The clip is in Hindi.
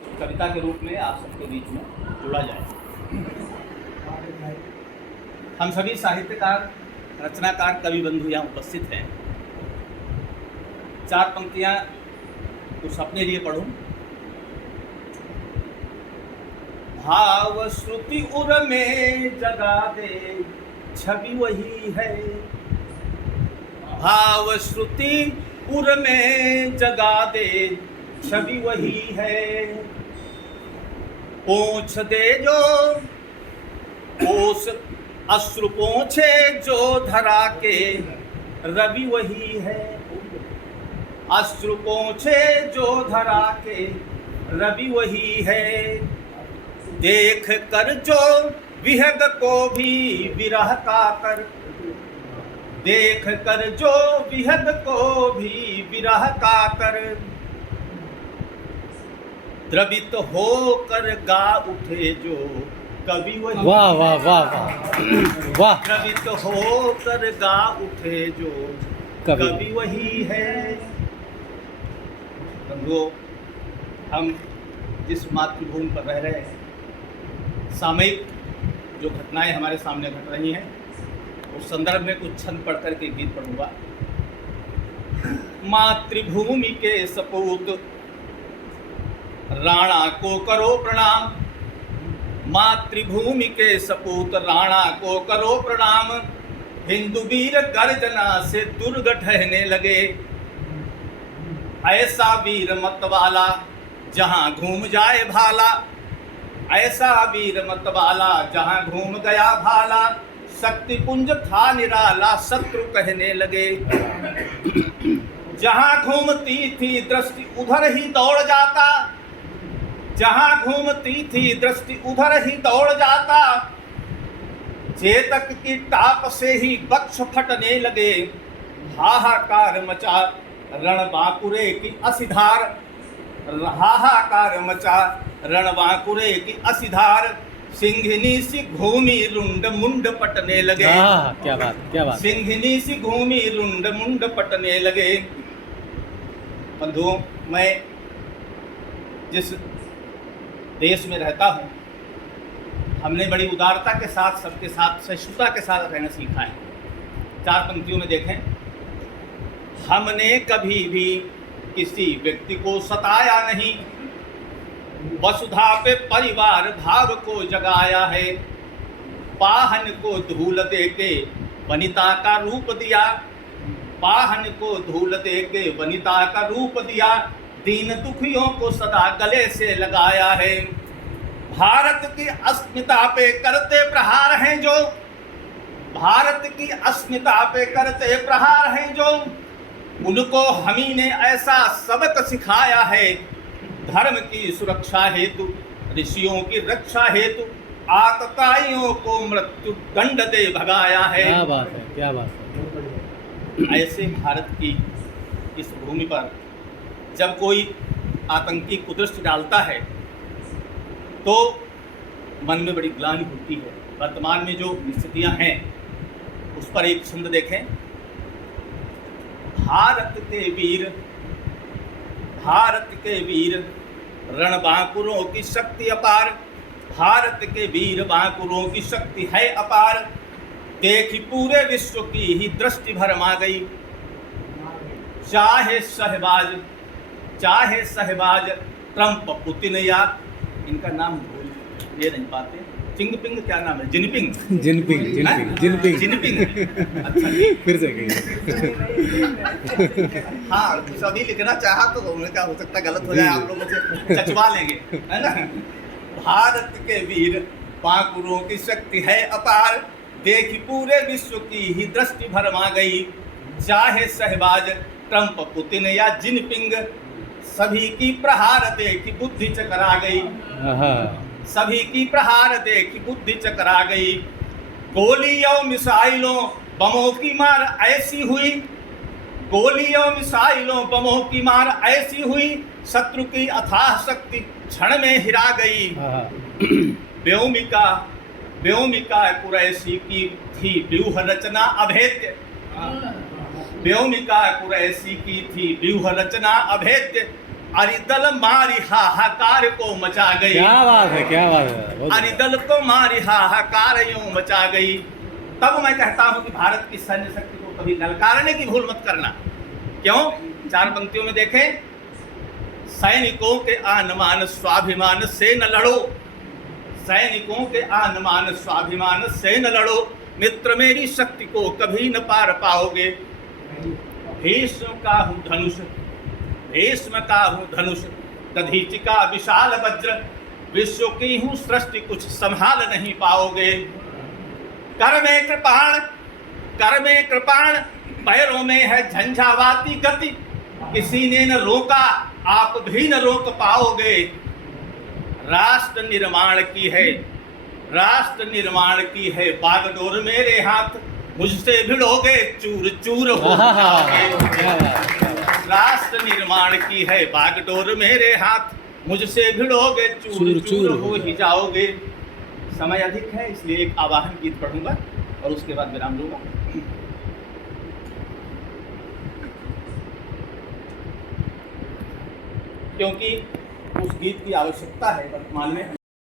कविता के रूप में आप सबके बीच में जुड़ा जाए। हम सभी साहित्यकार, रचनाकार, कवि बंधु यहाँ उपस्थित हैं। 4 पंक्तियाँ कुछ अपने लिए पढ़ूं। भाव श्रुति उर में जगा दे छवि वही है। भाव श्रुति उर में जगा दे छवि वही है। पोंछ दे जो ओस अश्रु पोंछे जो धरा के रवि वही है। अश्रु पोंछे जो धरा के रवि वही है। देख कर जो विहग को भी विरह का कर। देख कर जो विहग को भी विरह का कर। द्रवित हो कर गा उठे जो कवि वही। वाह वाह वाह वाह वाह। द्रवित हो कर गा उठे जो कवि वही है। बंधुओं, हम जिस मातृभूमि पर रह रहे हैं, सामयिक जो घटनाएं हमारे सामने घट रही हैं, उस संदर्भ में कुछ छंद पढ़कर के गीत पढ़ूंगा। मातृभूमि के सपूत राणा को करो प्रणाम। मातृभूमि के सपूत राणा को करो प्रणाम। हिंदू वीर गर्जना से दुर्ग ढहने लगे। ऐसा वीर मतवाला जहां घूम जाए भाला। ऐसा वीर मतवाला जहां घूम गया भाला। शक्ति पुंज था निराला शत्रु कहने लगे। जहां घूमती थी दृष्टि उधर ही दौड़ जाता। जहां घूमती थी दृष्टि उधर ही दौड़ जाता। चेतक की टाप से ही वक्ष फटने लगे। हाहाकार मचा रणबांकुरे की असिधार। हाहाकार मचा रणबांकुरे की असिधार। सिंघनी सी घूमी रुंड मुंड पटने लगे। क्या बात क्या बात। सिंघनी सी घूमी रुंड मुंड पटने लगे। बंधुओं, मैं जिस देश में रहता हूँ, हमने बड़ी उदारता के साथ, सबके साथ, सहिष्णुता के साथ रहना सीखा है। 4 पंक्तियों में देखें। हमने कभी भी किसी व्यक्ति को सताया नहीं। वसुधा पे परिवार भाव को जगाया है। पाहन को धूल दे के वनिता का रूप दिया। पाहन को धूल दे के वनिता का रूप दिया। दीन दुखियों को सदा गले से लगाया है। भारत की अस्मिता पे करते प्रहार हैं जो। भारत की अस्मिता पे करते प्रहार हैं जो। उनको हमी ने ऐसा सबक सिखाया है। धर्म की सुरक्षा हेतु, ऋषियों की रक्षा हेतु आतताइयों को मृत्यु दंड दे भगाया है। क्या बात है, क्या बात है। ऐसे भारत की इस भूमि पर जब कोई आतंकी कुदृष्टि डालता है तो मन में बड़ी ग्लानि होती है। वर्तमान में जो स्थितियां हैं उस पर एक छंद देखें। भारत के वीर, भारत के वीर रणबांकुरों की शक्ति अपार। भारत के वीर बांकुरों की शक्ति है अपार। देखी पूरे विश्व की ही दृष्टि भरमा गई। चाहे शहबाज ट्रंप, पुतिन या इनका नाम भूल ये नहीं पाते। चिंगपिंग क्या नाम है? Jinping. Jinping Jinping Jinping Jinping. अच्छा, फिर से कहिए। हाँ, सभी लिखना चाहा तो उन्होंने क्या हो सकता है गलत हो जाए, आप लोग मुझे चचवा लेंगे, है ना। भारत के वीर बांकुरों की शक्ति है अपार। देखी पूरे विश्व की ही दृष्टि भरमा गई। चाहे शहबाज ट्रंप, पुतिन या जिनपिंग, सभी की प्रहार देखी बुद्धि चकरा गई। सभी की प्रहार देखी बुद्धि चकरा गई। गोलियों मिसाइलों बमों की मार ऐसी हुई। गोलियों मिसाइलों बमों की मार ऐसी हुई। शत्रु की अथाह शक्ति क्षण में हिरा गई। व्योमिका कुरैशी की थी व्यूह रचना अभेद्य। व्योमिका कुरैशी की थी व्यूह रचना अभेद्य। अरिदल मारी हाहाकार को मचा गई। क्या बात है, क्या बात है, बहुत अरिदल को मारी हाहाकार यूं मचा गई। तब मैं कहता हूं कि भारत की सैन्य शक्ति को कभी ललकारने की भूल मत करना। क्यों? 4 पंक्तियों में देखें, सैनिकों के आन मान स्वाभिमान से न लड़ो, सैनिकों के आन मान स्वाभिमान से न लड़ो, मित्र मेरी शक्ति को कभी न पार पाओगे। भीष्म का हूँ धनुष, भीष्म का हूँ धनुष, दधीचि का विशाल वज्र, विश्व की हूँ सृष्टि कुछ संभाल नहीं पाओगे। कर में कृपाण, कर में कृपाण, पैरों में है झंझावाती गति, किसी ने न रोका आप भी न रोक पाओगे। राष्ट्र निर्माण की है, राष्ट्र निर्माण की है बागडोर मेरे हाथ, मुझसे भिड़ोगे चूर चूर हो जाओगे। राष्ट्र निर्माण की है बागडोर मेरे हाथ, मुझसे भिड़ोगे चूर चूर हो ही जाओगे। समय अधिक है इसलिए एक आवाहन गीत पढ़ूंगा और उसके बाद विराम लूंगा। क्योंकि उस गीत की आवश्यकता है वर्तमान में।